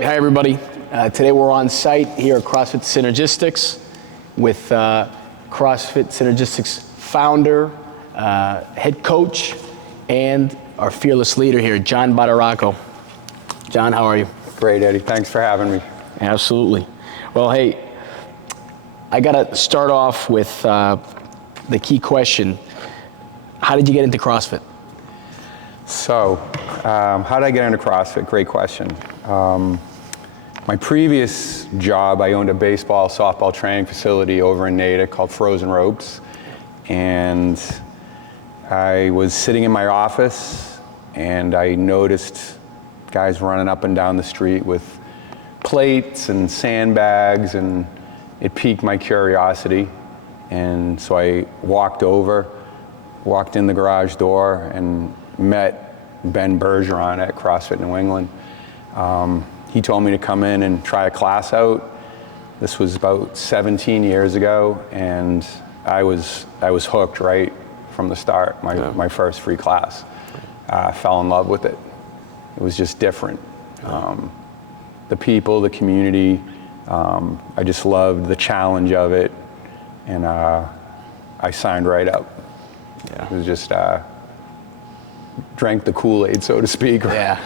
Hi, everybody. Today we're on site here at CrossFit Synergistics with CrossFit Synergistics founder, head coach, and our fearless leader here, John Badaracco. John, how are you? Great, Eddie. Thanks for having me. Absolutely. Well, hey, I got to start off with the key question. How did you get into CrossFit? So, how did I get into CrossFit? Great question. My previous job, I owned a baseball, softball training facility over in Natick called Frozen Ropes. And I was sitting in my office and I noticed guys running up and down the street with plates and sandbags, and it piqued my curiosity. And so I walked in the garage door and met Ben Bergeron at CrossFit New England. He told me to come in and try a class out. This was about 17 years ago, and I was hooked right from the start. My first free class. Fell in love with it. It was just different. The people, the community, I just loved the challenge of it, and I signed right up. Yeah. It was just drank the Kool-Aid, so to speak. Yeah,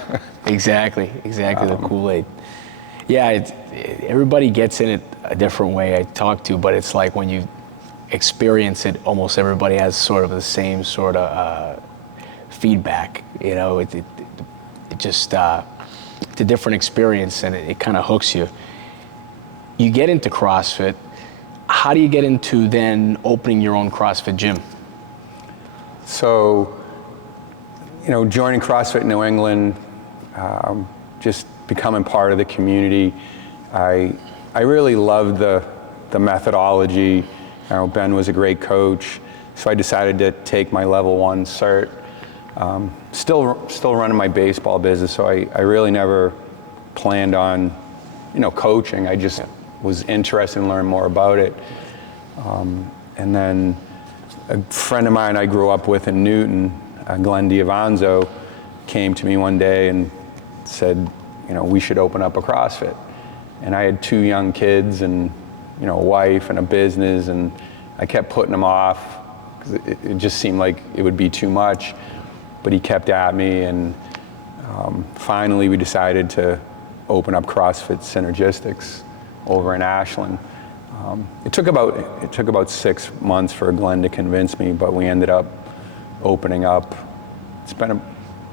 exactly, the Kool-Aid. Yeah, everybody gets in it a different way I talk to, but it's like when you experience it, almost everybody has sort of the same sort of feedback. You know, it just, it's a different experience, and it kind of hooks you. You get into CrossFit. How do you get into then opening your own CrossFit gym? So, joining CrossFit New England, just becoming part of the community, I really loved the methodology. Ben was a great coach, so I decided to take my level 1 cert. Still running my baseball business, so I really never planned on, coaching. I just was interested in learning more about it. And then a friend of mine I grew up with in Newton, Glenn Diavanzo, came to me one day and said, we should open up a CrossFit. And I had 2 young kids and, a wife and a business, and I kept putting them off because it just seemed like it would be too much. But he kept at me, and finally we decided to open up CrossFit Synergistics over in Ashland. It took about 6 months for Glenn to convince me, but we ended up opening up. It's been,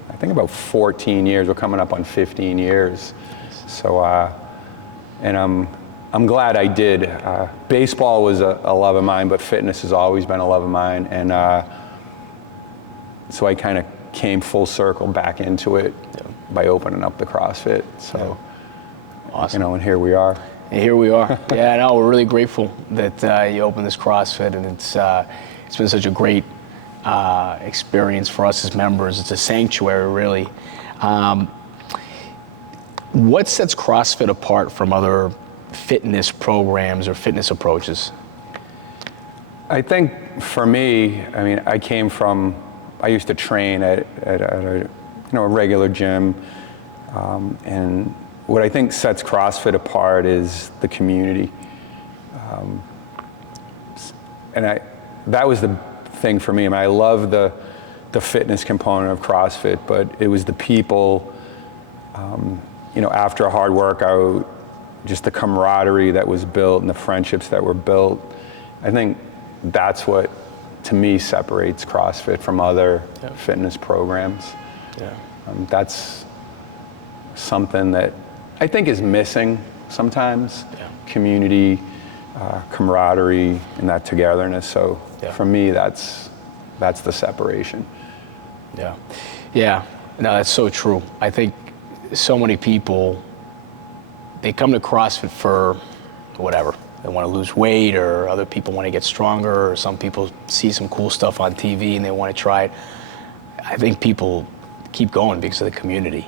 I think, about 14 years. We're coming up on 15 years. So, and I'm glad I did. Baseball was a love of mine, but fitness has always been a love of mine. And so I kind of came full circle back into it by opening up the CrossFit. So, awesome. And here we are. And here we are. Yeah, no, we're really grateful that you opened this CrossFit, and it's been such a great experience for us as members. It's a sanctuary, really. What sets CrossFit apart from other fitness programs or fitness approaches? I think for me, I used to train at a regular gym, and what I think sets CrossFit apart is the community. And that was the thing for me. I love the fitness component of CrossFit, but it was the people, after a hard workout, just the camaraderie that was built and the friendships that were built. I think that's what, to me, separates CrossFit from other fitness programs. Yeah. That's something that I think is missing sometimes. Community, camaraderie, and that togetherness. So for me, that's the separation. Yeah, no, that's so true. I think so many people, they come to CrossFit for whatever. They want to lose weight, or other people want to get stronger, or some people see some cool stuff on TV and they want to try it. I think people keep going because of the community.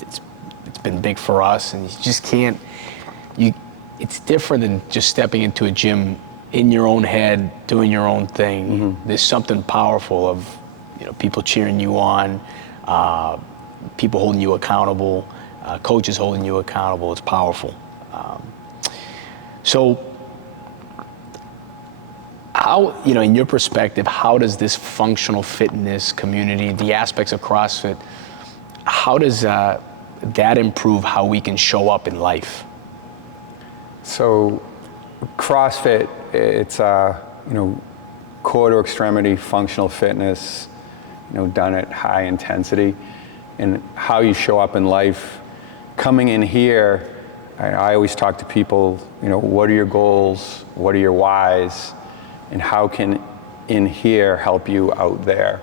It's been big for us, and you just can't, it's different than just stepping into a gym in your own head, doing your own thing. Mm-hmm. There's something powerful of, people cheering you on, people holding you accountable. coaches holding you accountable. It's powerful. So how, in your perspective, how does this functional fitness community, the aspects of CrossFit, how does that improve how we can show up in life? So CrossFit, it's core to extremity functional fitness, done at high intensity, and how you show up in life. Coming in here, I always talk to people, what are your goals? What are your whys? And how can in here help you out there?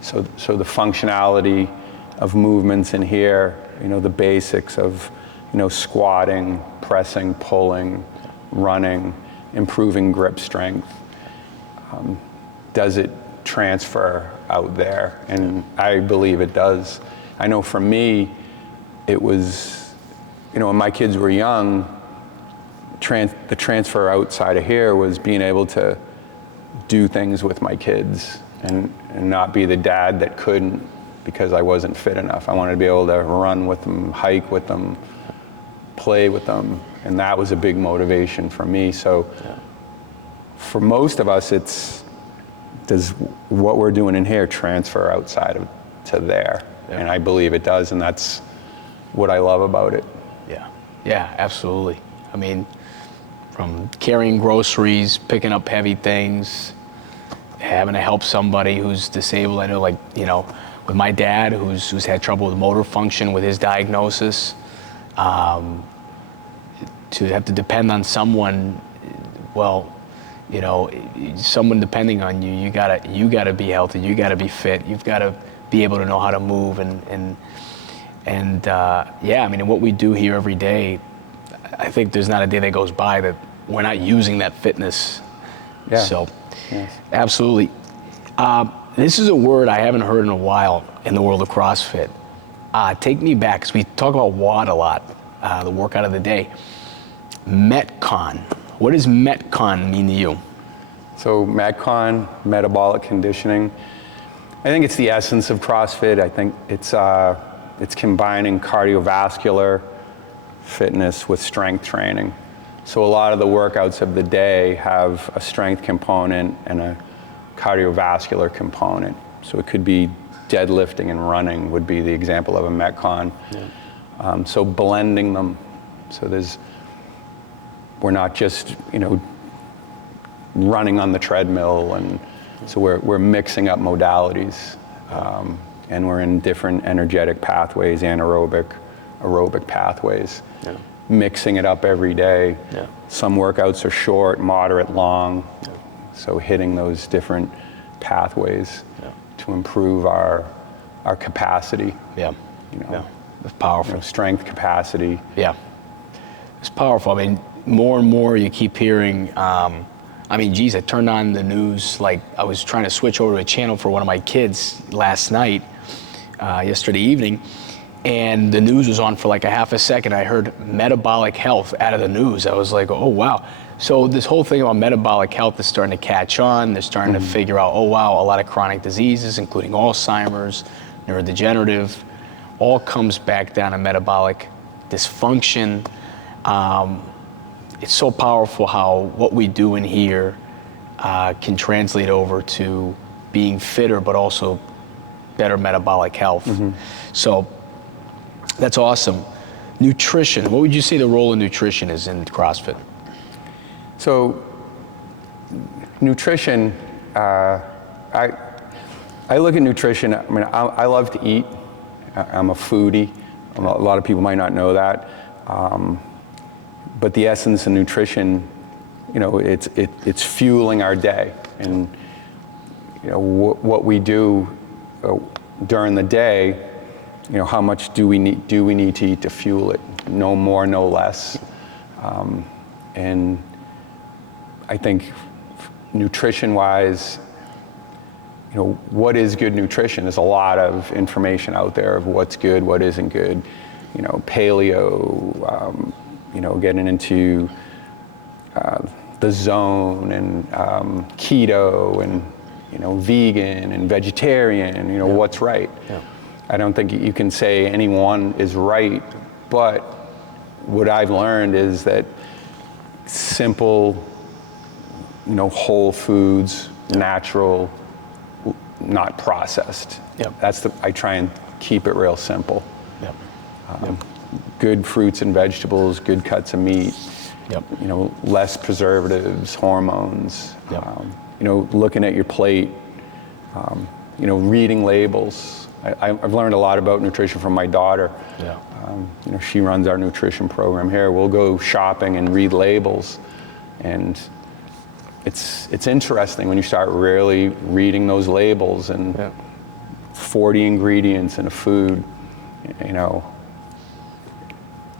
So the functionality of movements in here, the basics of, squatting, pressing, pulling, running, improving grip strength. Does it transfer out there? And I believe it does. I know for me, it was, when my kids were young, the transfer outside of here was being able to do things with my kids and not be the dad that couldn't because I wasn't fit enough. I wanted to be able to run with them, hike with them, play with them, and that was a big motivation for me. So for most of us, does what we're doing in here transfer outside to there? Yeah. And I believe it does, and that's what I love about it. Yeah, absolutely. I mean, from carrying groceries, picking up heavy things, having to help somebody who's disabled. I know, with my dad, who's had trouble with motor function with his diagnosis, to have to depend on someone, someone depending on you, you gotta be healthy, you gotta be fit, you've gotta be able to know how to move, and what we do here every day, I think there's not a day that goes by that we're not using that fitness. Yeah. So, yes. Absolutely. This is a word I haven't heard in a while in the world of CrossFit. Take me back, because we talk about WOD a lot, the workout of the day. Metcon. What does Metcon mean to you? So Metcon, metabolic conditioning. I think it's the essence of CrossFit. I think it's combining cardiovascular fitness with strength training. So a lot of the workouts of the day have a strength component and a cardiovascular component. So it could be deadlifting and running would be the example of a Metcon. Yeah. So blending them. So we're not just, running on the treadmill, and so we're mixing up modalities, and we're in different energetic pathways, anaerobic, aerobic pathways, mixing it up every day. Yeah. Some workouts are short, moderate, long, so hitting those different pathways to improve our capacity. Yeah, it's powerful. Strength, capacity. Yeah, it's powerful. I mean, more and more you keep hearing, I turned on the news, I was trying to switch over to a channel for one of my kids last night, yesterday evening, and the news was on for a half a second. I heard metabolic health out of the news. I was like, oh wow. So this whole thing about metabolic health is starting to catch on. They're starting to figure out, oh wow, a lot of chronic diseases, including Alzheimer's, neurodegenerative, all comes back down to metabolic dysfunction. It's so powerful how what we do in here can translate over to being fitter, but also better metabolic health. So that's awesome. Nutrition, what would you say the role of nutrition is in CrossFit? So nutrition, I look at nutrition, I love to eat. I'm a foodie. A lot of people might not know that. But the essence of nutrition, it's fueling our day. And what we do during the day, how much do we need to eat to fuel it? No more, no less. And I think nutrition-wise, what is good nutrition? There's a lot of information out there of what's good, what isn't good. Paleo, getting into the zone, and keto, and vegan and vegetarian. What's right. Yeah. I don't think you can say anyone is right. But what I've learned is that simple, whole foods, natural, not processed. Yep. I try and keep it real simple. Yep. Good fruits and vegetables, good cuts of meat. Yep. Less preservatives, hormones. Yep. Looking at your plate. Reading labels. I've learned a lot about nutrition from my daughter. Yeah. She runs our nutrition program here. We'll go shopping and read labels, and it's interesting when you start really reading those labels and Yeah. 40 ingredients in a food.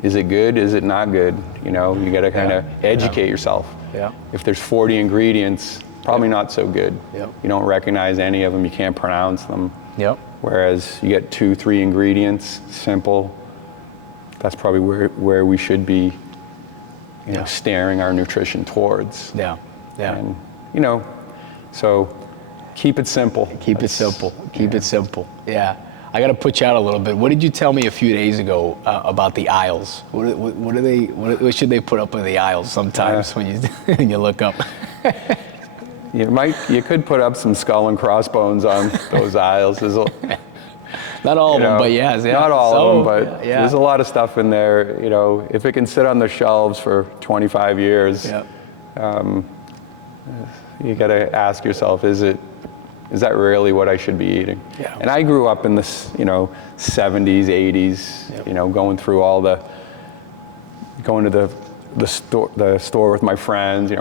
Is it good? Is it not good? You got to kind of educate yourself. Yeah. If there's 40 ingredients, probably not so good. Yep. You don't recognize any of them. You can't pronounce them. Yep. Whereas you get 2-3 ingredients, simple. That's probably where we should be, steering our nutrition towards. Yeah. Yeah. And so keep it simple. Keep it simple. Keep it simple. Yeah. I got to put you out a little bit. What did you tell me a few days ago about the aisles? What should they put up in the aisles sometimes when you look up? You could put up some skull and crossbones on those aisles. Not all of them, but yeah. Not all of them, but there's a lot of stuff in there. If it can sit on the shelves for 25 years, you got to ask yourself, is that really what I should be eating? Yeah. And I grew up in the 70s, 80s, going through going to the store with my friends,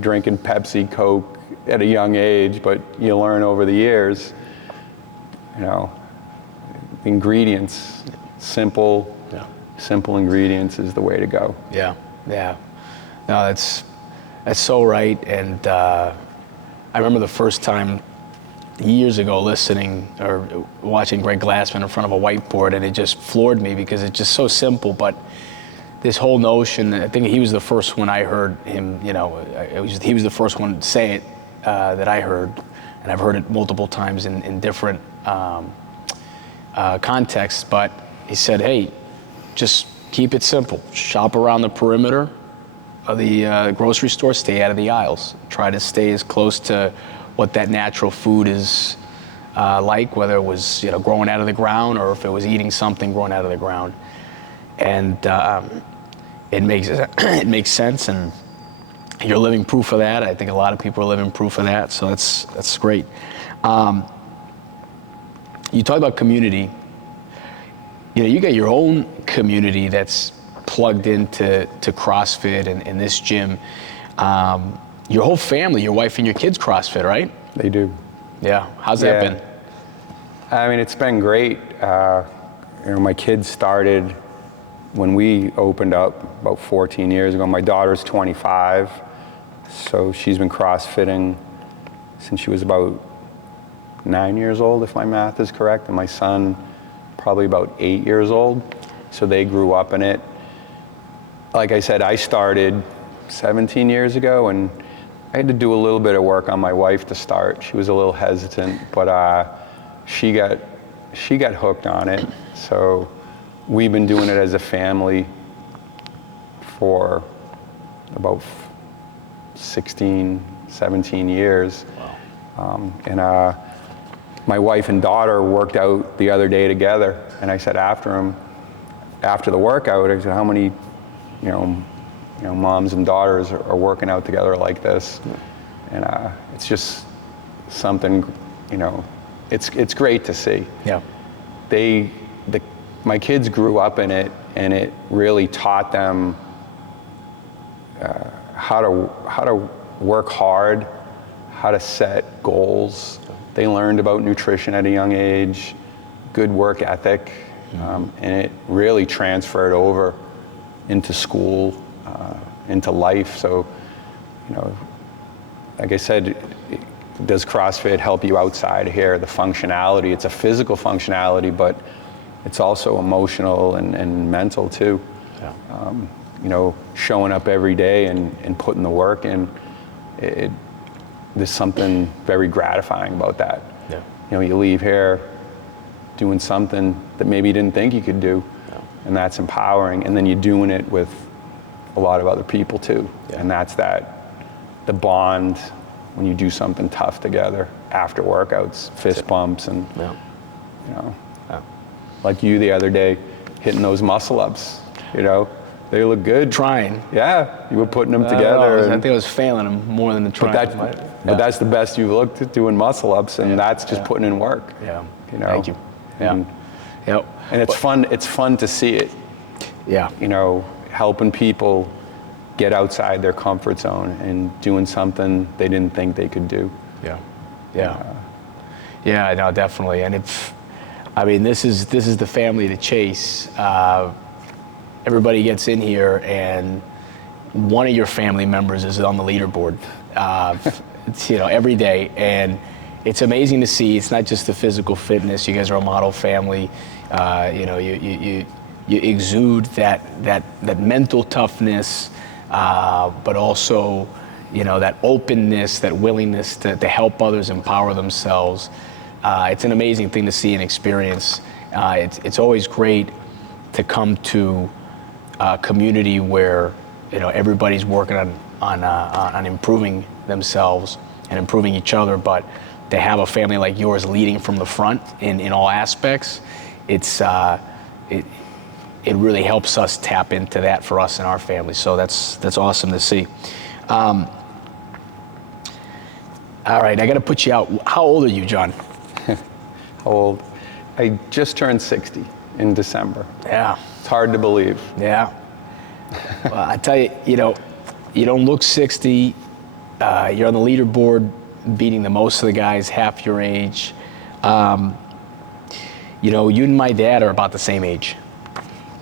drinking Pepsi, Coke at a young age, but you learn over the years, ingredients, simple ingredients is the way to go. Yeah, yeah. No, that's so right. And I remember the first time years ago listening or watching Greg Glassman in front of a whiteboard, and it just floored me because it's just so simple, but this whole notion, I think he was the first one I heard him, he was the first one to say it that I heard, and I've heard it multiple times in different contexts, but he said, hey, just keep it simple. Shop around the perimeter of the grocery store, stay out of the aisles. Try to stay as close to what that natural food is like, whether it was growing out of the ground or if it was eating something growing out of the ground. And it makes sense, and you're living proof of that. I think a lot of people are living proof of that, so that's great. You talk about community. You got your own community that's plugged into CrossFit and this gym. Your whole family, your wife and your kids CrossFit, right? They do. Yeah. How's that been? I mean, it's been great. My kids started when we opened up about 14 years ago. My daughter's 25, so she's been CrossFitting since she was about 9 years old, if my math is correct, and my son probably about 8 years old. So they grew up in it. Like I said, I started 17 years ago, and I had to do a little bit of work on my wife to start. She was a little hesitant, but she got hooked on it. So we've been doing it as a family for about 16, 17 years. Wow. And my wife and daughter worked out the other day together, and I said after the workout, I said, how many, moms and daughters are working out together like this? And it's just something, it's great to see. Yeah. My kids grew up in it, and it really taught them how to work hard, how to set goals. They learned about nutrition at a young age, good work ethic, and it really transferred over into school, into life. So, like I said, does CrossFit help you outside of here? The functionality, it's a physical functionality, but it's also emotional and mental too. Yeah. Showing up every day and putting the work in, there's something very gratifying about that. Yeah. You leave here doing something that maybe you didn't think you could do. and that's empowering. And then you're doing it with a lot of other people too. Yeah. And that's the bond when you do something tough together after workouts, fist bumps, and Yeah. you know, Yeah. like you the other day, hitting those muscle ups, you know, they look good. Trying. Yeah, you were putting them I don't together. know, I and- think I was failing them more than the trying. but that's the best you've looked at, doing muscle ups, and that's just putting in work. Yeah. You know? Thank you. Yeah. And, Yep. and it's fun. It's fun to see it. Yeah. You know, helping people get outside their comfort zone and doing something they didn't think they could do. Yeah. Yeah. Yeah. No, definitely. And I mean, this is the family to chase. Everybody gets in here, and one of your family members is on the leaderboard. It's, you know, every day, and it's amazing to see. It's not just the physical fitness. You guys are a model family. You know, you exude that mental toughness, but also, you know, that openness, that willingness to help others empower themselves. It's an amazing thing to see and experience. It's always great to come to a community where, you know, everybody's working on improving themselves and improving each other, but to have a family like yours leading from the front in all aspects, it really helps us tap into that for us and our family. So that's awesome to see. All right, I got to put you out. How old are you, John? How old? I just turned 60 in December. Yeah. It's hard to believe. Yeah. Well, I tell you, you know, you don't look 60. You're on the leaderboard, beating the most of the guys half your age. You know, you and my dad are about the same age.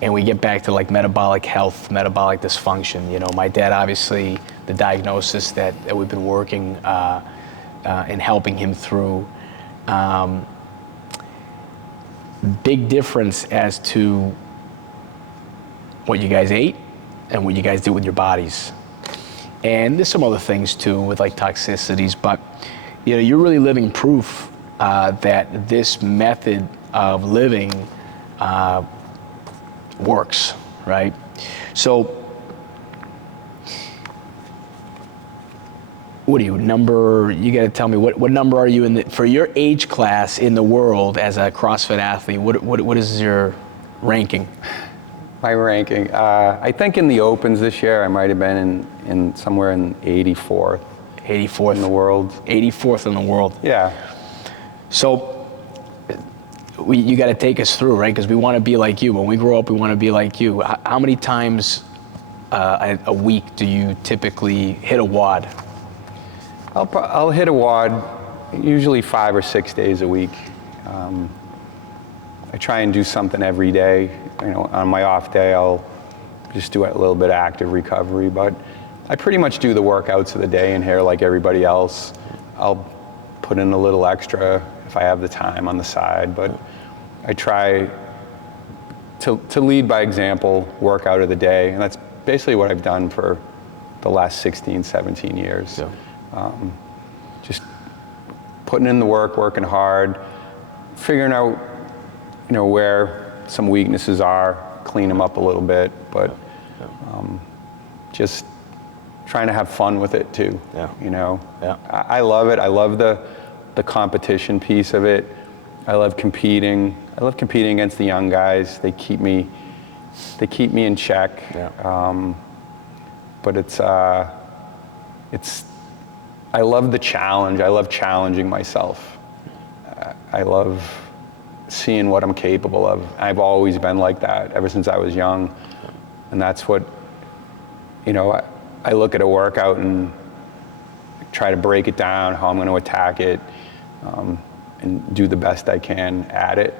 And we get back to like metabolic health, metabolic dysfunction. You know, my dad, obviously, the diagnosis that we've been working and helping him through. Big difference as to what you guys ate and what you guys do with your bodies. And there's some other things too with like toxicities, but you know, you're really living proof that this method of living works, right? So what are you, you got to tell me, what number are you for your age class in the world as a CrossFit athlete? What is your ranking? My ranking, I think in the Opens this year, I might have been in somewhere in 84th. 84th in the world. 84th in the world. Yeah. So you got to take us through, right? Because we want to be like you. When we grow up, we want to be like you. How many times a week do you typically hit a WOD? I'll hit a WOD usually 5 or 6 days a week. I try and do something every day. You know, on my off day, I'll just do a little bit of active recovery, but I pretty much do the workouts of the day in here like everybody else. I'll put in a little extra if I have the time on the side, but I try to lead by example, workout of the day, and that's basically what I've done for the last 16, 17 years. Yeah. Just putting in the work, working hard, figuring out, you know, where some weaknesses are, clean them up a little bit, but just trying to have fun with it too. Yeah. You know, Yeah. I love it. I love the competition piece of it. I love competing. I love competing against the young guys. They keep me in check. Yeah. But I love the challenge. I love challenging myself. I love seeing what I'm capable of. I've always been like that ever since I was young. And that's what, you know, I look at a workout and try to break it down, how I'm going to attack it, and do the best I can at it.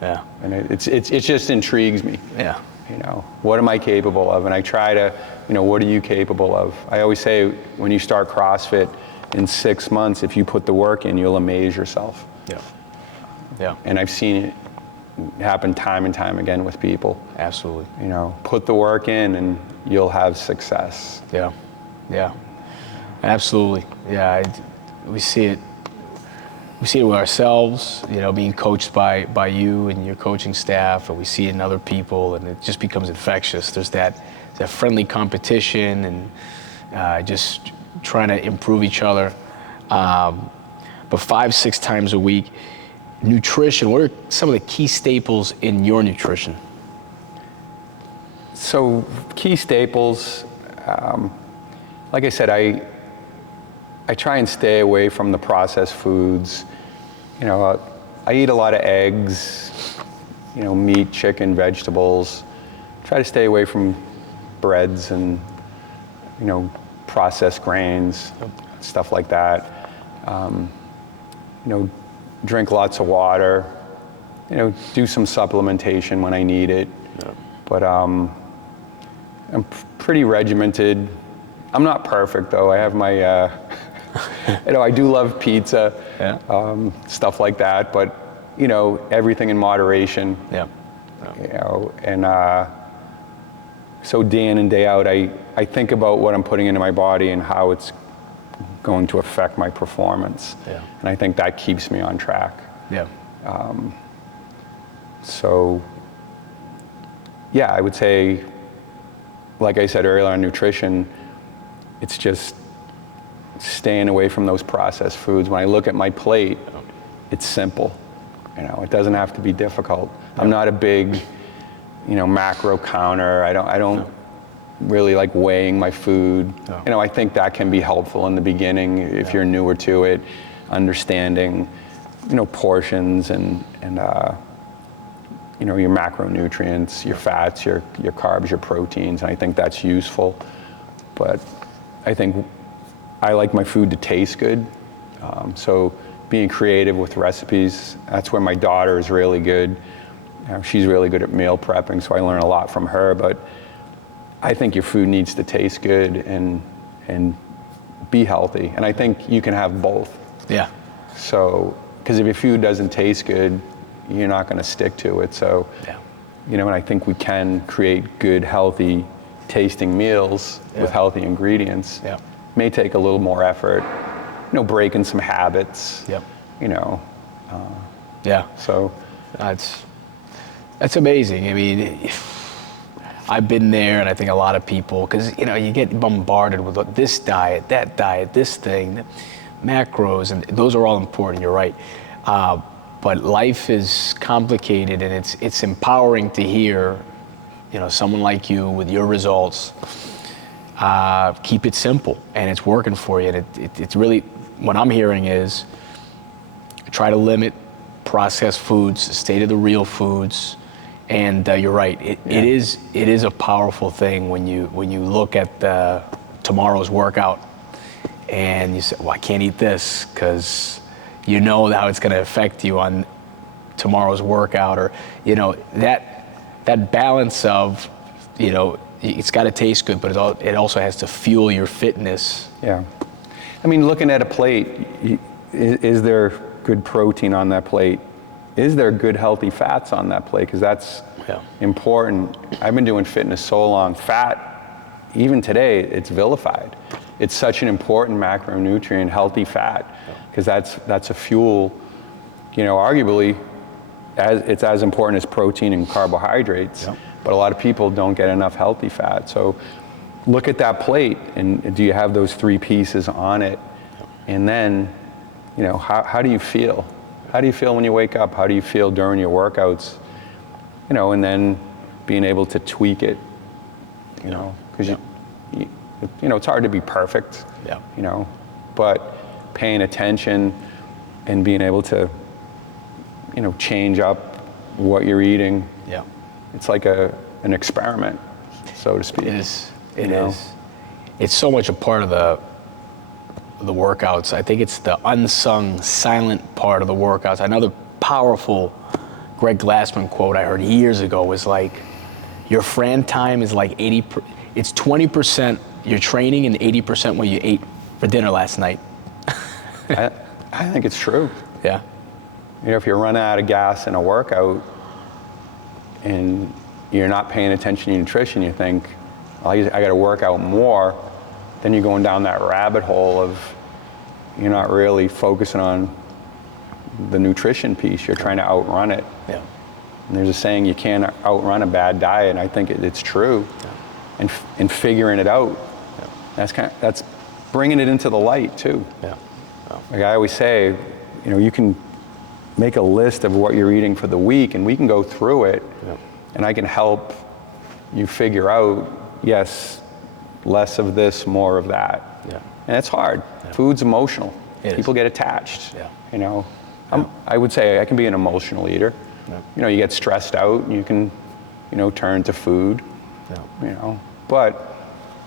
Yeah. And it just intrigues me. Yeah. You know, what am I capable of? And I try to, you know, what are you capable of? I always say when you start CrossFit, in 6 months, if you put the work in, you'll amaze yourself. Yeah. Yeah. And I've seen it happen time and time again with people. Absolutely. You know, put the work in and you'll have success. Yeah. Yeah. Absolutely. Yeah. We see it we see it with ourselves, being coached by you and your coaching staff, and we see it in other people, and it just becomes infectious. There's that friendly competition and just trying to improve each other. But 5-6 times a week, nutrition, what are some of the key staples in your nutrition? So key staples, like I said, I try and stay away from the processed foods. I eat a lot of eggs, meat, chicken, vegetables. Try to stay away from breads and, processed grains, stuff like that. Drink lots of water. Do some supplementation when I need it. Yeah. But I'm pretty regimented. I'm not perfect though. I have my, I do love pizza, stuff like that, but everything in moderation. Yeah. And so day in and day out, I think about what I'm putting into my body and how it's going to affect my performance. Yeah. And I think that keeps me on track. Yeah. So yeah, I would say, like I said earlier on nutrition, it's just staying away from those processed foods. When I look at my plate, it's simple. It doesn't have to be difficult. I'm not a big, macro counter. I don't really like weighing my food. I think that can be helpful in the beginning if you're newer to it, understanding, portions and your macronutrients, your fats, your carbs, your proteins, and I think that's useful. But I think I like my food to taste good. So being creative with recipes, that's where my daughter is really good. She's really good at meal prepping, so I learn a lot from her. But I think your food needs to taste good and be healthy. And I think you can have both. Yeah. So, because if your food doesn't taste good, you're not going to stick to it. So, and I think we can create good, healthy tasting meals with healthy ingredients. Yeah. May take a little more effort, breaking some habits. Yep. So that's amazing. I mean, I've been there, and I think a lot of people, because you get bombarded with this diet, that diet, this thing, macros, and those are all important. You're right. But life is complicated, and it's empowering to hear, someone like you with your results. Keep it simple, and it's working for you. And it's really, what I'm hearing is, try to limit processed foods, stay to the real foods. And you're right. It is a powerful thing when you look at tomorrow's workout, and you say, "Well, I can't eat this," because how it's going to affect you on tomorrow's workout, or that balance of it's got to taste good, but it also has to fuel your fitness. Yeah. I mean, looking at a plate, is there good protein on that plate? Is there good healthy fats on that plate? Because that's important. I've been doing fitness so long. Fat, even today, it's vilified. It's such an important macronutrient, healthy fat, because that's a fuel, arguably, it's as important as protein and carbohydrates. Yep. But a lot of people don't get enough healthy fat. So look at that plate, and do you have those 3 pieces on it? And then, how do you feel? How do you feel when you wake up? How do you feel during your workouts? And then being able to tweak it, because it's hard to be perfect, but paying attention and being able to, change up what you're eating. Yeah. It's like an experiment, so to speak. It is. It is. It's so much a part of the workouts. I think it's the unsung, silent part of the workouts. Another powerful Greg Glassman quote I heard years ago was like, your Fran time is like it's 20% your training and 80% what you ate for dinner last night. I think it's true. Yeah. If you're running out of gas in a workout and you're not paying attention to your nutrition, you think, well, I got to work out more. Then you're going down that rabbit hole of you're not really focusing on the nutrition piece. You're trying to outrun it. Yeah. And there's a saying, you can't outrun a bad diet, and I think it's true. Yeah. And figuring it out, that's bringing it into the light too. Yeah. Like I always say, you can make a list of what you're eating for the week, and we can go through it, and I can help you figure out, yes, less of this, more of that. Yeah. And it's hard. Yeah. Food's emotional. People get attached. Yeah. I would say I can be an emotional eater. Yeah. You get stressed out, and you can, turn to food. Yeah. But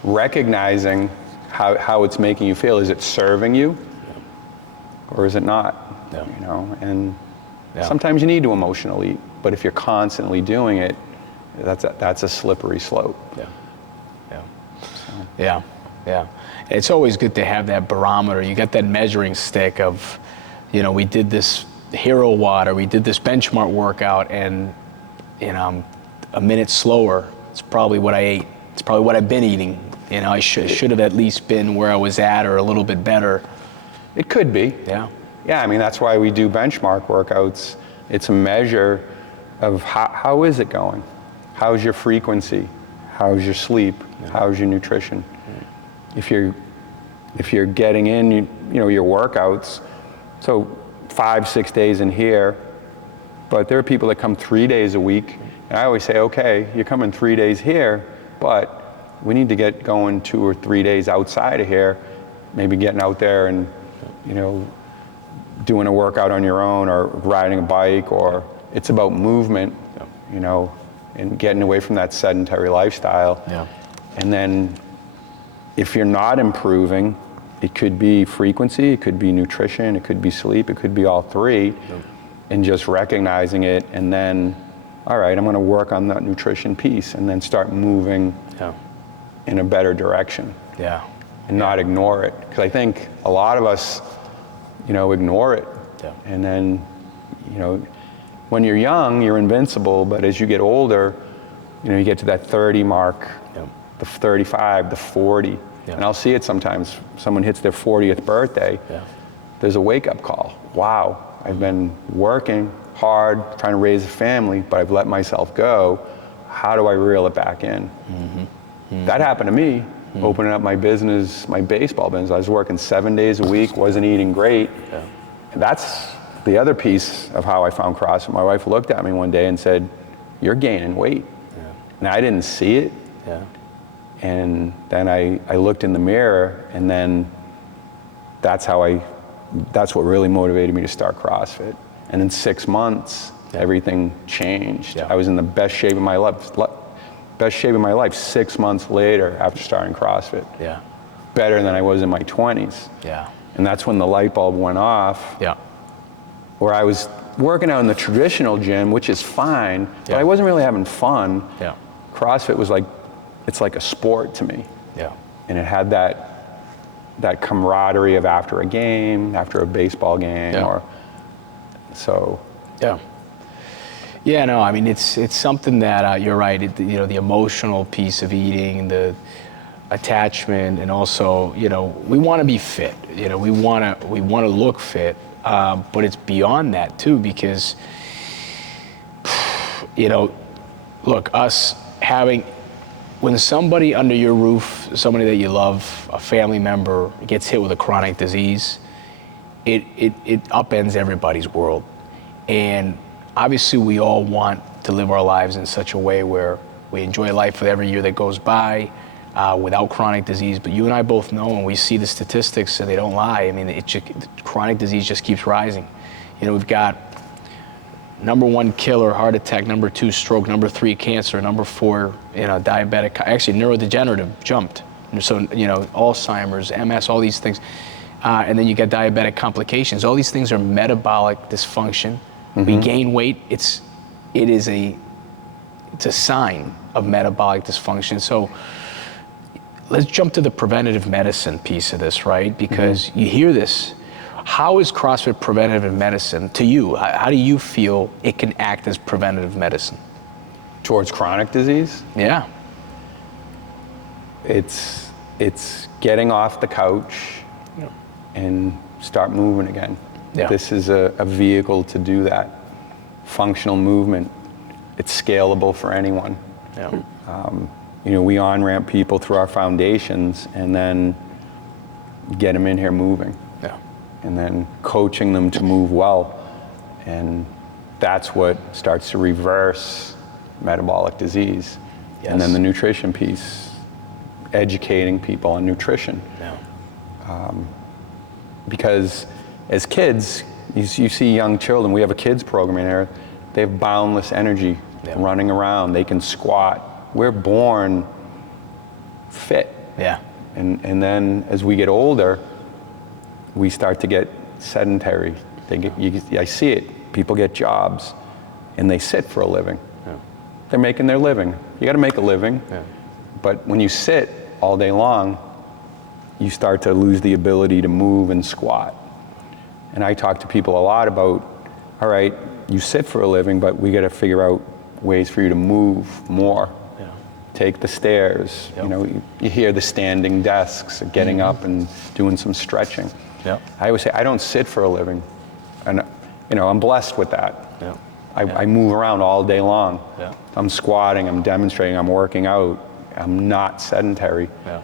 recognizing how it's making you feel. Is it serving you, or is it not? Yeah. And sometimes you need to emotionally eat, but if you're constantly doing it, that's a slippery slope. Yeah. Yeah. So. Yeah. Yeah. It's always good to have that barometer. You got that measuring stick of, we did this hero watt, we did this benchmark workout, and I'm a minute slower. It's probably what I ate. It's probably what I've been eating. I should have at least been where I was at, or a little bit better. It could be. Yeah. Yeah, I mean, that's why we do benchmark workouts. It's a measure of how is it going? How's your frequency? How's your sleep? Yeah. How's your nutrition? Yeah. If you're getting in, your workouts, so 5-6 days in here, but there are people that come 3 days a week, and I always say, okay, you're coming 3 days here, but we need to get going 2 or 3 days outside of here, maybe getting out there and, doing a workout on your own, or riding a bike, or it's about movement, and getting away from that sedentary lifestyle. Yeah. And then if you're not improving, it could be frequency, it could be nutrition, it could be sleep, it could be all three, and just recognizing it, and then, all right, I'm gonna work on that nutrition piece, and then start moving in a better direction. Yeah. And not ignore it. Because I think a lot of us, ignore it. Yeah. And then, when you're young, you're invincible, but as you get older, you get to that 30 mark, the 35, the 40. Yeah. And I'll see it sometimes. Someone hits their 40th birthday, there's a wake-up call. Wow, I've been working hard, trying to raise a family, but I've let myself go. How do I reel it back in? Mm-hmm. Mm-hmm. That happened to me, opening up my business, my baseball business. I was working 7 days a week, wasn't eating great. Yeah. And that's the other piece of how I found CrossFit. My wife looked at me one day and said, "You're gaining weight." Yeah. And I didn't see it. Yeah. And then I looked in the mirror, and then that's what really motivated me to start CrossFit. And in 6 months, everything changed. Yeah. I was in the best shape of my life 6 months later after starting CrossFit. Yeah. Better than I was in my 20s. Yeah. And that's when the light bulb went off. Yeah. Where I was working out in the traditional gym, which is fine, but I wasn't really having fun. Yeah. CrossFit was it's like a sport to me. Yeah. And it had that camaraderie of after a game, after a baseball game, or so. Yeah. Yeah, no, I mean, it's something that you're right. The emotional piece of eating, the attachment, and also, we want to be fit. We want to look fit, but it's beyond that too, because, look, us having, when somebody under your roof, somebody that you love, a family member, gets hit with a chronic disease, it upends everybody's world. And obviously we all want to live our lives in such a way where we enjoy life with every year that goes by without chronic disease. But you and I both know, and we see the statistics, and they don't lie. I mean, chronic disease just keeps rising. We've got number 1 killer, heart attack, number 2 stroke, number 3 cancer, number 4 diabetic, actually neurodegenerative jumped. So Alzheimer's, MS, all these things, and then you get diabetic complications. All these things are metabolic dysfunction. Mm-hmm. We gain weight. It's a sign of metabolic dysfunction. So let's jump to the preventative medicine piece of this, right? Because you hear this. How is CrossFit preventative medicine to you? How do you feel it can act as preventative medicine? Towards chronic disease? Yeah. It's getting off the couch and start moving again. Yeah. This is a vehicle to do that. Functional movement, it's scalable for anyone. Yeah. We on-ramp people through our foundations and then get them in here moving. Yeah. And then coaching them to move well. And that's what starts to reverse metabolic disease. Yes. And then the nutrition piece, educating people on nutrition. Yeah. Because as kids, you see young children, we have a kids program in there, they have boundless energy, running around, they can squat. We're born fit. Yeah. And then as we get older, we start to get sedentary. I see it, people get jobs and they sit for a living. Yeah. They're making their living. You gotta make a living. Yeah. But when you sit all day long, you start to lose the ability to move and squat. And I talk to people a lot about, all right, you sit for a living, but we got to figure out ways for you to move more. Yeah. Take the stairs. Yep. You hear the standing desks, getting up and doing some stretching. Yep. I always say, I don't sit for a living. And I'm blessed with that. Yeah. I move around all day long. Yeah. I'm squatting, I'm demonstrating, I'm working out. I'm not sedentary. Yeah.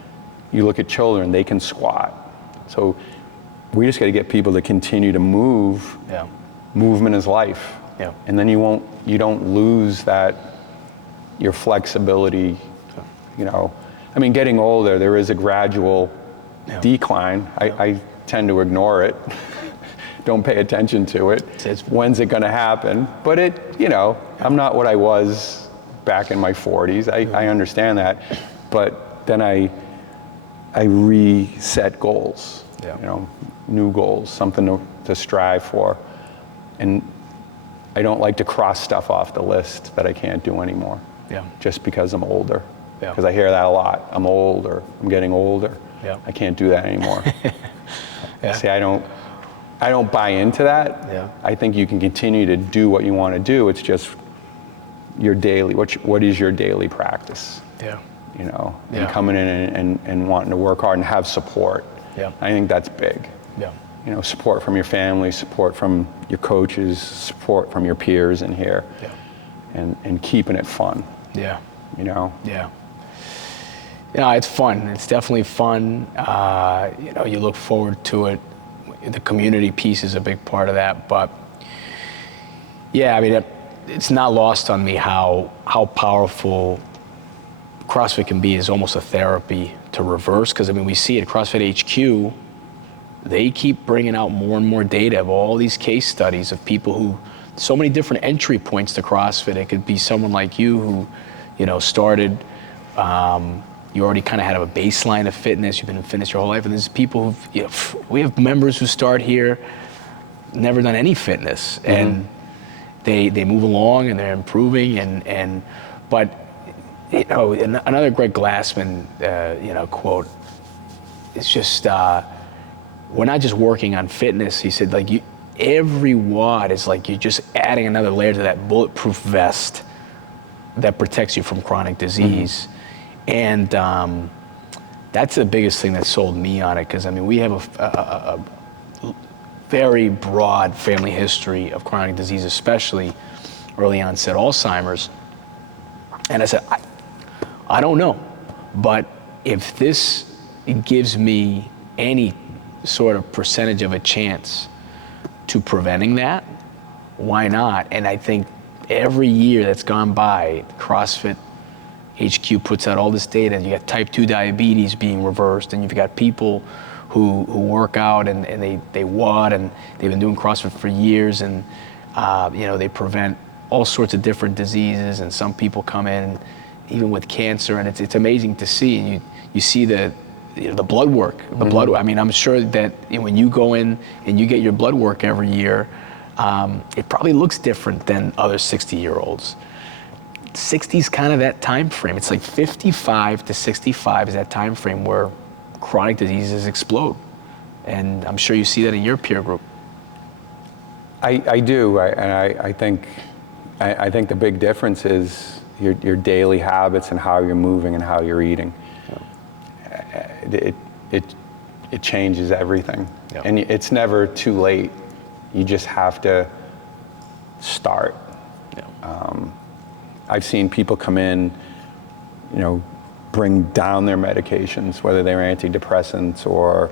You look at children, they can squat. So we just got to get people to continue to move. Yeah. Movement is life. Yeah. And then you don't lose your flexibility. Getting older, there is a gradual decline. I tend to ignore it. Don't pay attention to it. When's it going to happen? But I'm not what I was back in my 40s. I understand that. But then I reset goals. Yeah. New goals, something to strive for. And I don't like to cross stuff off the list that I can't do anymore. Yeah. Just because I'm older. Yeah. Because I hear that a lot. I'm older. I'm getting older. Yeah. I can't do that anymore. Yeah. See, I don't buy into that. Yeah. I think you can continue to do what you want to do. It's just your daily. What is your daily practice? Yeah. And coming in and wanting to work hard and have support. Yeah. I think that's big. Yeah. Support from your family, support from your coaches, support from your peers in here, and keeping it fun. Yeah. Yeah. It's fun. It's definitely fun. You look forward to it. The community piece is a big part of that. But it's not lost on me how powerful CrossFit can be as almost a therapy to reverse. Because we see it at CrossFit HQ. They keep bringing out more and more data of all these case studies of people who, so many different entry points to CrossFit. It could be someone like you who, started, you already kind of had a baseline of fitness, you've been in fitness your whole life, and there's people who, we have members who start here, never done any fitness, and they move along and they're improving, but another Greg Glassman, quote, it's just, we're not just working on fitness. He said, every watt is like you're just adding another layer to that bulletproof vest that protects you from chronic disease. And that's the biggest thing that sold me on it, because we have a very broad family history of chronic disease, especially early onset Alzheimer's. And I said, I don't know, but if this gives me any sort of percentage of a chance to preventing that, why not? And I think every year that's gone by, CrossFit HQ puts out all this data. You got type 2 diabetes being reversed, and you've got people who work out and they WOD, and they've been doing CrossFit for years, and they prevent all sorts of different diseases, and some people come in even with cancer, and it's amazing to see. And you see the blood work, blood. I'm sure that when you go in and you get your blood work every year, it probably looks different than other 60-year-olds. 60 is kind of that time frame. It's like 55 to 65 is that time frame where chronic diseases explode. And I'm sure you see that in your peer group. I do, I think the big difference is your daily habits and how you're moving and how you're eating. It changes everything. Yep. And it's never too late. You just have to start. Yeah. I've seen people come in, bring down their medications, whether they're antidepressants or,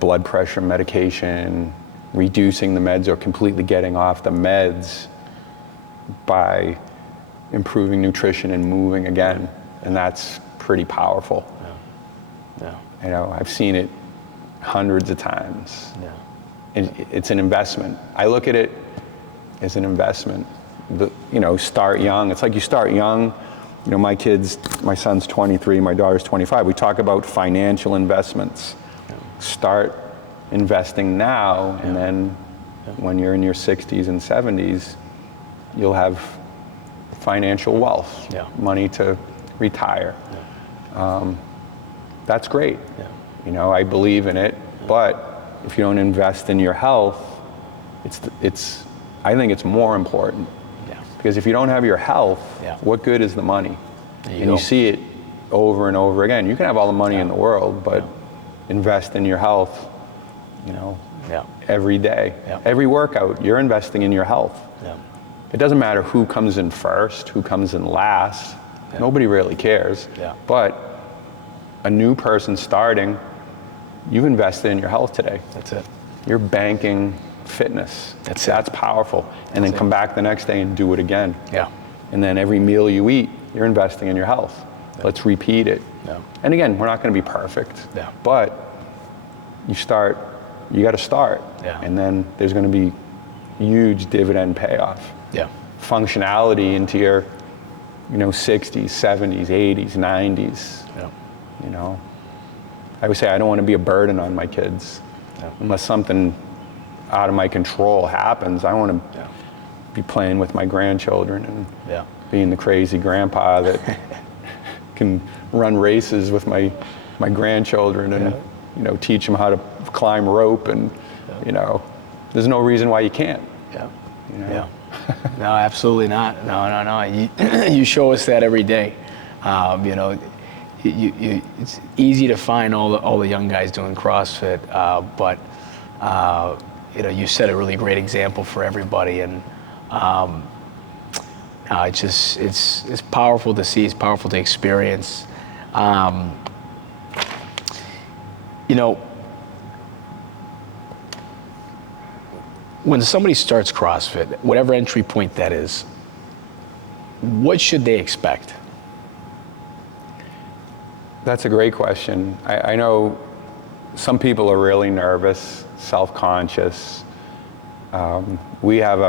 blood pressure medication, reducing the meds or completely getting off the meds by improving nutrition and moving again. And that's pretty powerful. Yeah. I've seen it hundreds of times. Yeah. And it's an investment. I look at it as an investment. Start young. It's like you start young. My son's 23, my daughter's 25. We talk about financial investments. Start investing now, and then when you're in your 60s and 70s, you'll have financial wealth, money to retire. That's great. I believe in it, but if you don't invest in your health, I think it's more important. Because if you don't have your health, what good is the money? You see it over and over again. You can have all the money in the world, but invest in your health, every day. Every workout, you're investing in your health. It doesn't matter who comes in first, who comes in last. Nobody really cares. But a new person starting, you've invested in your health today. That's it. You're banking fitness. That's powerful. And then come back the next day and do it again. And then every meal you eat, you're investing in your health. Let's repeat it. And again, we're not going to be perfect, but you got to start. And then there's going to be huge dividend payoff. Functionality into your 60s, 70s, 80s, 90s. I would say I don't want to be a burden on my kids. Unless something out of my control happens, I want to be playing with my grandchildren and being the crazy grandpa that can run races with my grandchildren and teach them how to climb rope, and there's no reason why you can't. No, absolutely not. No. You show us that every day. It's easy to find all the young guys doing CrossFit, but you set a really great example for everybody, and it's powerful to see. It's powerful to experience. When somebody starts CrossFit, whatever entry point that is, what should they expect? That's a great question. I know some people are really nervous, self-conscious. We have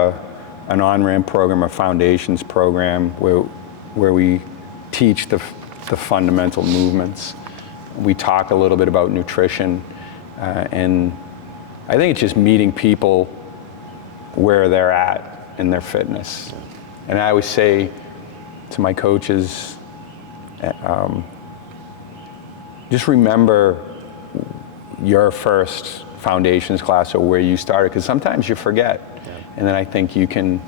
an on-ramp program, a foundations program, where we teach the fundamental movements. We talk a little bit about nutrition, and I think it's just meeting people where they're at in their fitness. And I always say to my coaches, just remember your first foundations class or where you started, because sometimes you forget. And then I think you can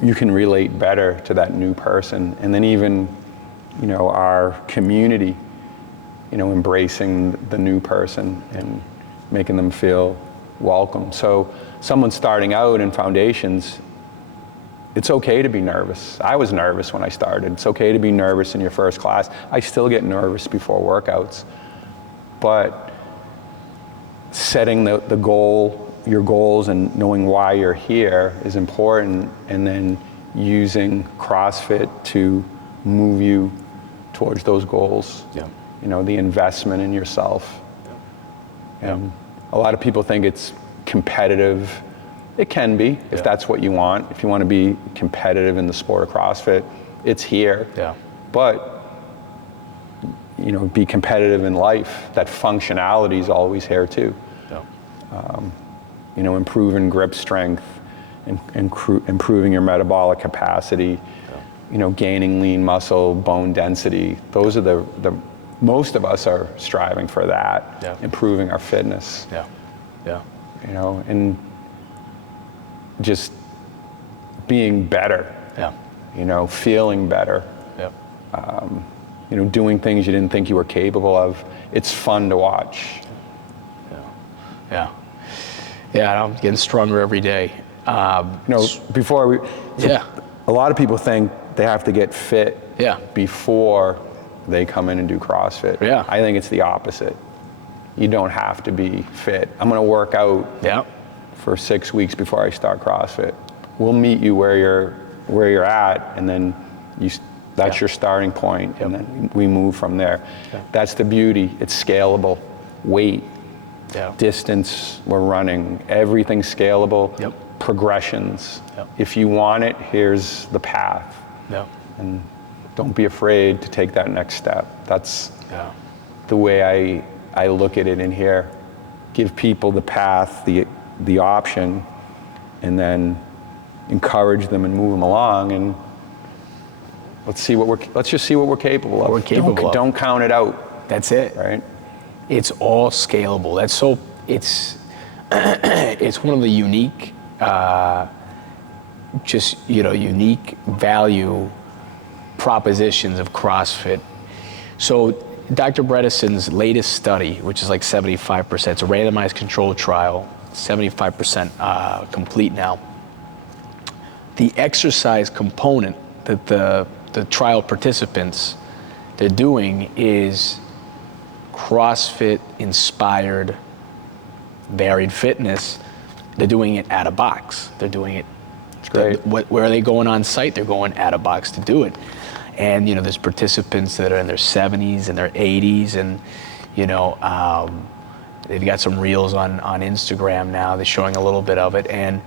relate better to that new person. And then even, our community, embracing the new person and making them feel welcome. So someone starting out in foundations, it's okay to be nervous. I was nervous when I started. It's okay to be nervous in your first class. I still get nervous before workouts. But setting the goal, your goals, and knowing why you're here is important, and then using CrossFit to move you towards those goals. The investment in yourself. And a lot of people think it's competitive. It can be, if that's what you want. If you want to be competitive in the sport of CrossFit, it's here. But be competitive in life. That functionality is always here too. Improving grip strength, improving your metabolic capacity, gaining lean muscle, bone density. Those are the most of us are striving for that. Improving our fitness. And just being better. Feeling better. Doing things you didn't think you were capable of. It's fun to watch. Yeah, I'm getting stronger every day. Before we, Yeah. a lot of people think they have to get fit Yeah. before they come in and do CrossFit. Yeah. I think it's the opposite. You don't have to be fit. I'm going to work out Yeah. for 6 weeks before I start CrossFit. We'll meet you where you're at, and then that's your starting point, and then we move from there. Yeah. That's the beauty. It's scalable. Weight, distance we're running, everything's scalable. Yep. Progressions. Yep. If you want it, here's the path. Yeah. And don't be afraid to take that next step. That's the way I look at it in here. Give people the path, the option, and then encourage them and move them along, and let's just see what we're capable of. We're capable of. Don't count it out. That's it. Right? It's all scalable. It's one of the unique, unique value propositions of CrossFit. So Dr. Bredesen's latest study, which is like 75%, it's a randomized controlled trial, 75% complete now. The exercise component that the trial participants, they're doing is CrossFit inspired varied fitness. They're doing it at a box. They're doing it. It's great. Where are they going on site? They're going at a box to do it. And there's participants that are in their 70s and their 80s, and they've got some reels on Instagram now. They're showing a little bit of it, and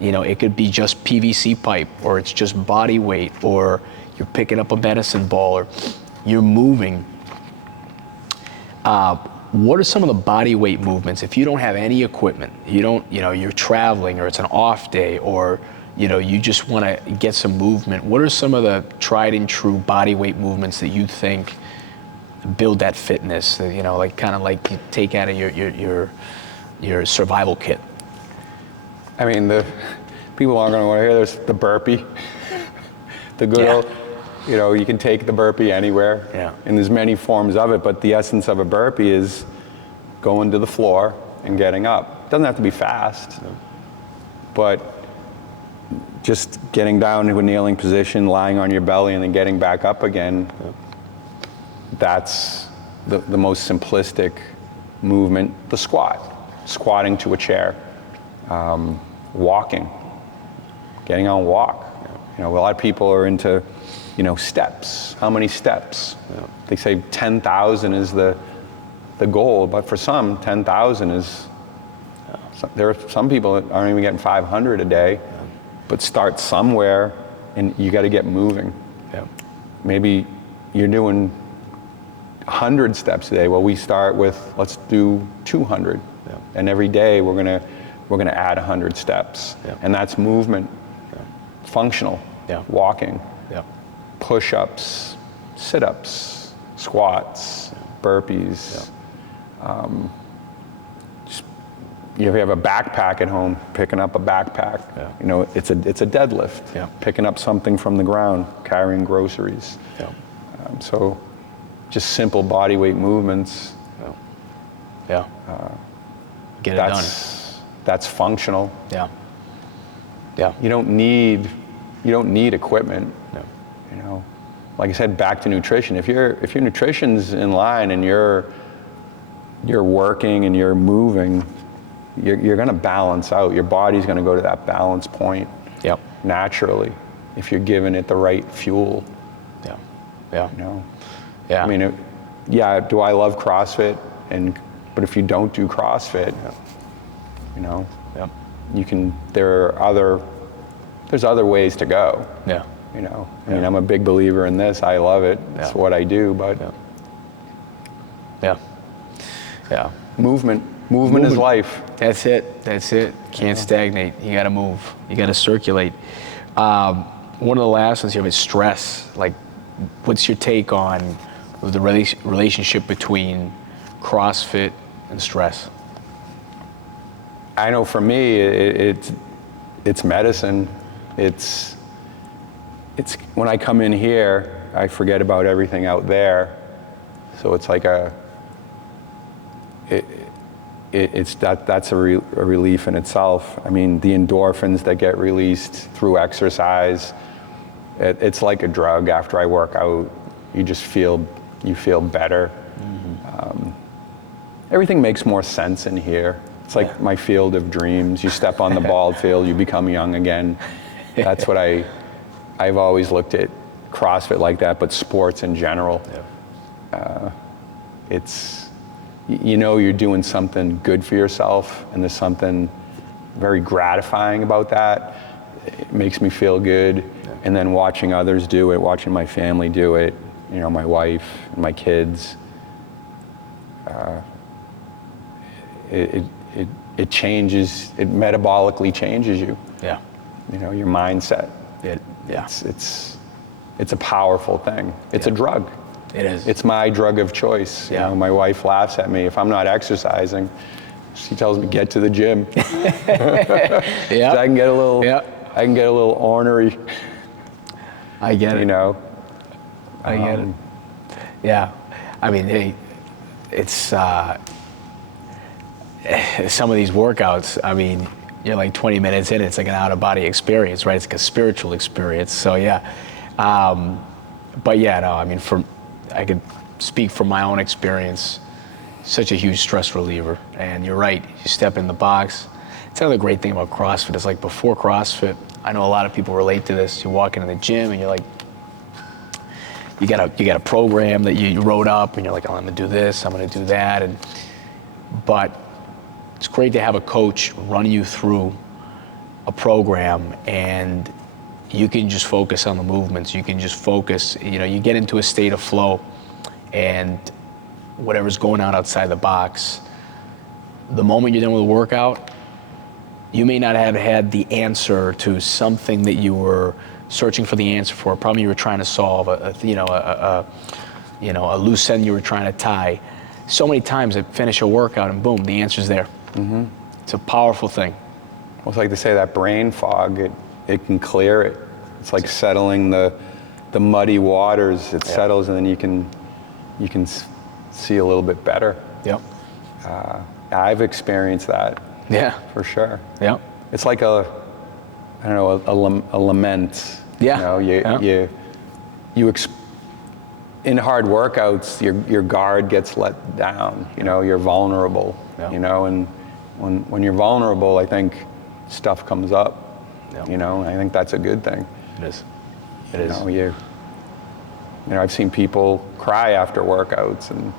it could be just PVC pipe, or it's just body weight, or you're picking up a medicine ball, or you're moving. What are some of the body weight movements if you don't have any equipment? You're traveling, or it's an off day, or you just want to get some movement. What are some of the tried and true body weight movements that you think build that fitness? Like you take out of your survival kit. I mean, the people aren't going to want to hear this. The burpee, the good old. You can take the burpee anywhere, and there's many forms of it, but the essence of a burpee is going to the floor and getting up. It doesn't have to be fast, but just getting down to a kneeling position, lying on your belly, and then getting back up again, that's the most simplistic movement. The squatting to a chair, walking, getting on walk. A lot of people are into steps. How many steps? They say 10,000 is the goal, but for some, 10,000 is. There are some people that aren't even getting 500 a day, but start somewhere, and you got to get moving. Maybe you're doing 100 steps a day. Well, we start with let's do 200, and every day we're gonna add 100 steps, and that's movement, functional, walking. Push-ups, sit-ups, squats, burpees. If you have a backpack at home, picking up a backpack, it's a deadlift. Picking up something from the ground, carrying groceries. So just simple body weight movements. Get it done. That's functional. You don't need equipment. Like I said, back to nutrition. If your nutrition's in line and you're working and you're moving, you're going to balance out. Your body's going to go to that balance point naturally if you're giving it the right fuel. I mean, do I love CrossFit? But if you don't do CrossFit, you can. There's other ways to go. I mean, I'm a big believer in this. I love it. It's what I do, but movement is life. That's it. Can't stagnate. You got to move. You got to circulate. One of the last ones here is stress. Like, what's your take on the relationship between CrossFit and stress? I know for me, it's medicine. It's when I come in here, I forget about everything out there. So it's like that's a relief in itself. I mean, the endorphins that get released through exercise, it's like a drug. After I work out, you feel better. Everything makes more sense in here. It's like my field of dreams. You step on the ball field, you become young again. That's what I've always looked at CrossFit like that, but sports in general. It's, you're doing something good for yourself, and there's something very gratifying about that. It makes me feel good. And then watching others do it, watching my family do it, my wife and my kids, it changes, it metabolically changes you. Yeah. Your mindset. It's a powerful thing. It's a drug. It is. It's my drug of choice. My wife laughs at me if I'm not exercising. She tells me get to the gym. So I can get a little ornery. I get it. I get it. Yeah. I mean, hey, it's some of these workouts, I mean, you're like 20 minutes in, it's like an out-of-body experience, right? It's like a spiritual experience. So yeah. But yeah, no, I mean, I could speak from my own experience, such a huge stress reliever. And you're right, you step in the box. It's another great thing about CrossFit. It's like before CrossFit, I know a lot of people relate to this. You walk into the gym and you're like, you got a program that you wrote up, and you're like, oh, I'm gonna do this, I'm gonna do that. But it's great to have a coach run you through a program, and you can just focus on the movements. You can just focus, you get into a state of flow, and whatever's going on outside the box, the moment you're done with a workout, you may not have had the answer to something that you were searching for the answer for, a problem you were trying to solve, a loose end you were trying to tie. So many times I finish a workout and boom, the answer's there. Mm-hmm. It's a powerful thing. Well, it's like they say that brain fog, it can clear it. It's like settling the muddy waters. It settles, and then you can see a little bit better. Yep. I've experienced that. Yeah. For sure. Yep. It's like a lament. Yeah. In hard workouts, your guard gets let down. You're vulnerable. Yeah. And when you're vulnerable, I think stuff comes up. Yeah. I think that's a good thing. It is. It is. I've seen people cry after workouts and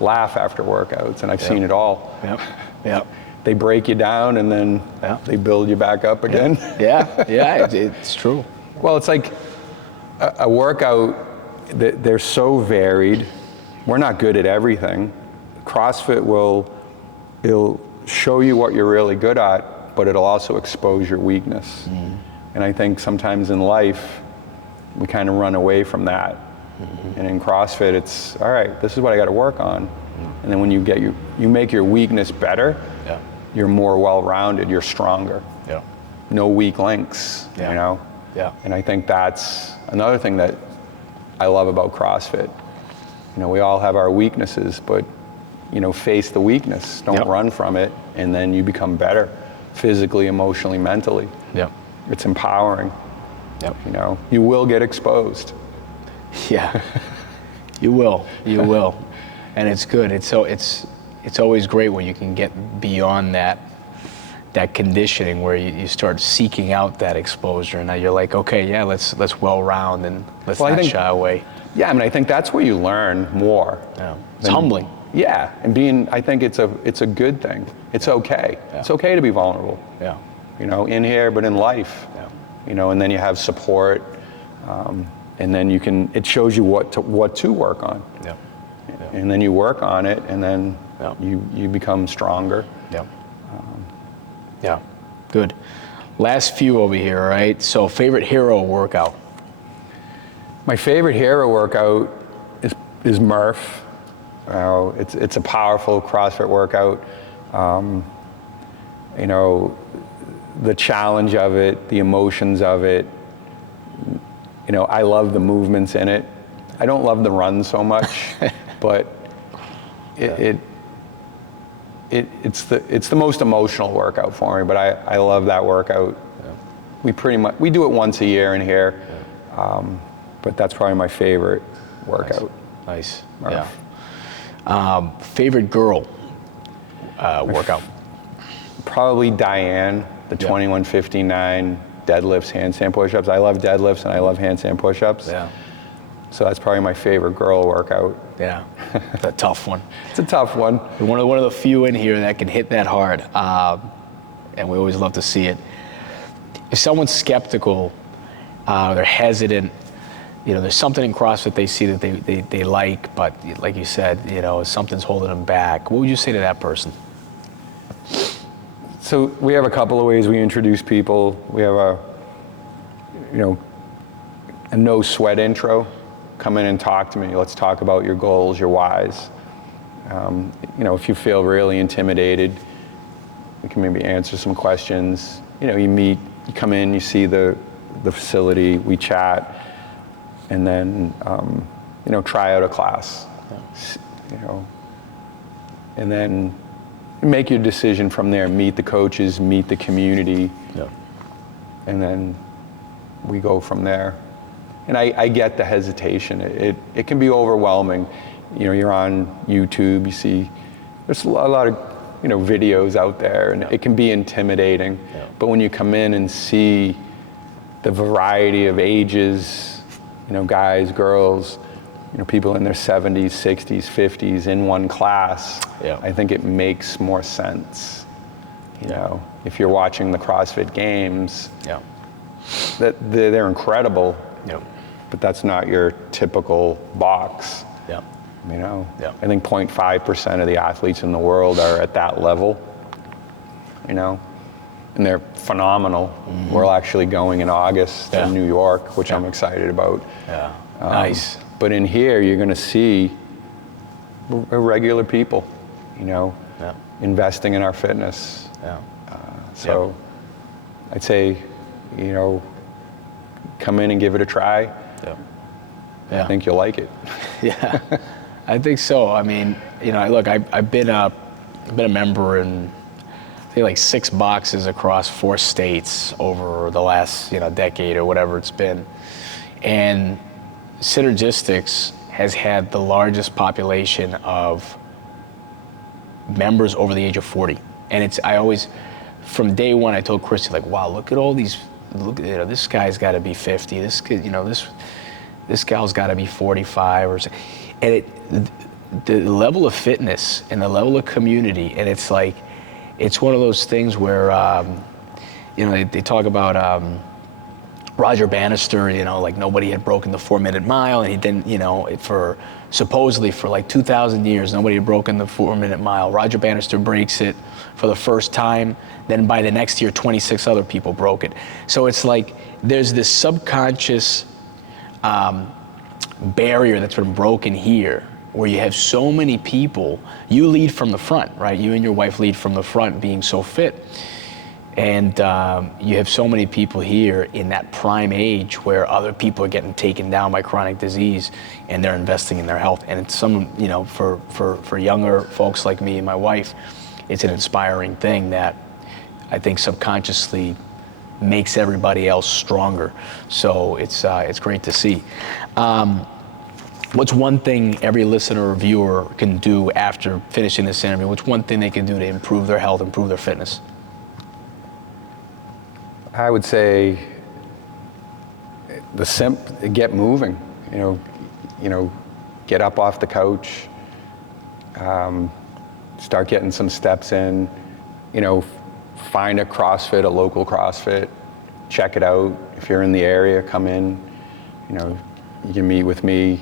laugh after workouts, and I've seen it all. Yep. Yep. They break you down, and then they build you back up again. Yeah, it's true. Well, it's like a workout, they're so varied. We're not good at everything. CrossFit it'll show you what you're really good at, but it'll also expose your weakness. Mm-hmm. And I think sometimes in life, we kind of run away from that. Mm-hmm. And in CrossFit, it's, all right, this is what I got to work on. Mm-hmm. And then when you make your weakness better, you're more well-rounded, you're stronger. Yeah. No weak links, Yeah. And I think that's another thing that I love about CrossFit. We all have our weaknesses, but face the weakness. Don't run from it, and then you become better physically, emotionally, mentally. Yeah. It's empowering. Yep. You will get exposed. Yeah. You will. And it's good. It's always great when you can get beyond that conditioning where you start seeking out that exposure, and now you're like, okay, let's well round, and let's not shy away. Yeah, I think that's where you learn more. Yeah. It's humbling. Yeah, and I think it's a good thing. It's okay. Yeah. It's okay to be vulnerable. Yeah. In here, but in life. Yeah. And then you have support, and then it shows you what to work on. Yeah. And then you work on it, and then you become stronger. Yeah. Yeah. Good. Last few over here, all right? So favorite hero workout? My favorite hero workout is Murph. It's a powerful CrossFit workout. The challenge of it, the emotions of it. I love the movements in it. I don't love the run so much, but it it's the most emotional workout for me, but I love that workout. Yeah. We do it once a year in here, but that's probably my favorite workout. Nice. Yeah. Favorite girl workout? Probably Diane, the 2159 deadlifts, handstand push-ups. I love deadlifts and I love handstand push-ups. Yeah. So that's probably my favorite girl workout. Yeah, it's a tough one. It's a tough one. One of the few in here that can hit that hard, and we always love to see it. If someone's skeptical, they're hesitant, there's something in CrossFit they see that they like, but like you said, something's holding them back. What would you say to that person? So we have a couple of ways we introduce people. We have a no sweat intro. Come in and talk to me. Let's talk about your goals, your whys. If you feel really intimidated, we can maybe answer some questions. You come in, you see the facility, we chat, and then try out a class. And then make your decision from there. Meet the coaches, meet the community, and then we go from there. And I get the hesitation. It can be overwhelming. You're on YouTube, you see there's a lot of videos out there, and it can be intimidating. Yeah. But when you come in and see the variety of ages, guys, girls, people in their 70s, 60s, 50s in one class, I think it makes more sense. If you're watching the CrossFit Games, that they're incredible. But that's not your typical box. I think 0.5% of the athletes in the world are at that level. And they're phenomenal. Mm-hmm. We're actually going in August to New York, which I'm excited about. Yeah, nice. But in here, you're going to see regular people, investing in our fitness. So I'd say, come in and give it a try. I think you'll like it. Yeah, I think so. I mean, look, I've been a member in, I think, like 6 boxes across 4 states over the last, decade or whatever it's been. And Synergistics has had the largest population of members over the age of 40. And from day one, I told Christy, like, wow, look at all these, this guy's got to be 50. This kid, this gal's got to be 45 or so. And the level of fitness and the level of community, and it's one of those things where, they talk about Roger Bannister, like nobody had broken the 4-minute mile, and he didn't, supposedly for like 2,000 years, nobody had broken the 4-minute mile. Roger Bannister breaks it for the first time, then by the next year, 26 other people broke it. So it's like there's this subconscious barrier that's been broken here, where you have so many people. You lead from the front, right? You and your wife lead from the front, being so fit. And you have so many people here in that prime age where other people are getting taken down by chronic disease, and they're investing in their health. And it's for younger folks like me and my wife, it's an inspiring thing that I think subconsciously makes everybody else stronger. So it's great to see. What's one thing every listener or viewer can do after finishing this interview? What's one thing they can do to improve their health, improve their fitness? I would say get moving. Get up off the couch. Start getting some steps in. Find a CrossFit, a local CrossFit. Check it out. If you're in the area, come in. You can meet with me.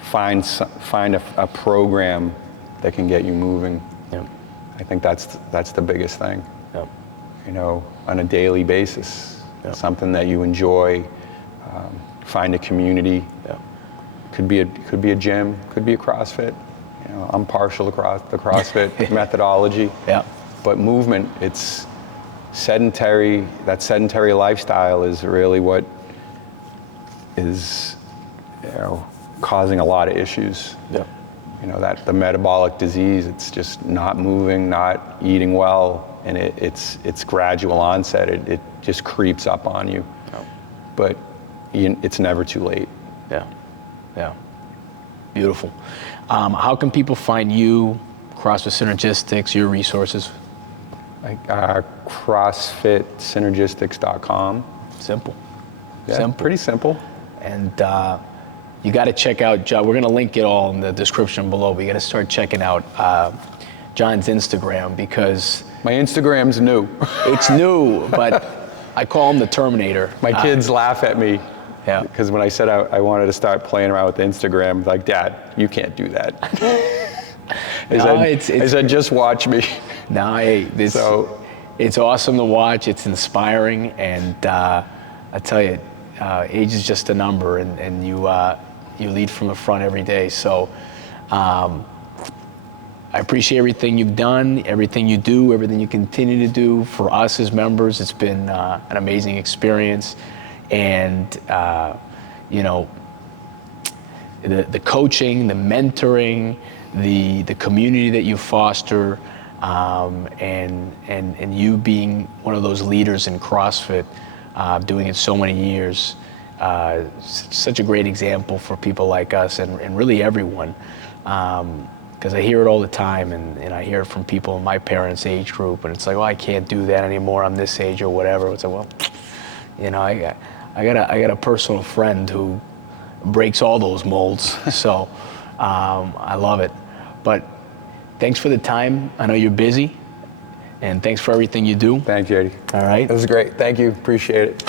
Find a program that can get you moving. Yep. I think that's the biggest thing. Yep. On a daily basis. Yep. Something that you enjoy. Find a community. Yep. Could be a gym. Could be a CrossFit. I'm partial to the CrossFit methodology. Yeah. But movement, it's sedentary. That sedentary lifestyle is really what is causing a lot of issues. Yeah. that the metabolic disease, it's just not moving, not eating well, and it's gradual onset. It just creeps up on you. Oh. But it's never too late. Yeah, yeah, beautiful. How can people find you, CrossFit Synergistics, your resources? CrossFitSynergistics.com. Simple. Yeah, Simple. pretty simple. And you got to check out John. We're going to link it all in the description below. But you got to start checking out John's Instagram, because My Instagram's new. it's new, but I call him the Terminator. My kids laugh at me. Yeah. Because when I said I wanted to start playing around with Instagram, like, Dad, you can't do that. I said, just watch me. No, it's awesome to watch. It's inspiring, and I tell you, age is just a number, and you lead from the front every day. So I appreciate everything you've done, everything you do, everything you continue to do for us as members. It's been an amazing experience, and the coaching, the mentoring, the community that you foster, and you being one of those leaders in CrossFit, doing it so many years, such a great example for people like us, and really everyone, because I hear it all the time, and I hear it from people in my parents' age group, and it's like, oh, I can't do that anymore, I'm this age or whatever. It's like, well, I got a personal friend who breaks all those molds, so I love it. But thanks for the time. I know you're busy, and thanks for everything you do. Thank you, Eddie. All right. It was great. Thank you. Appreciate it.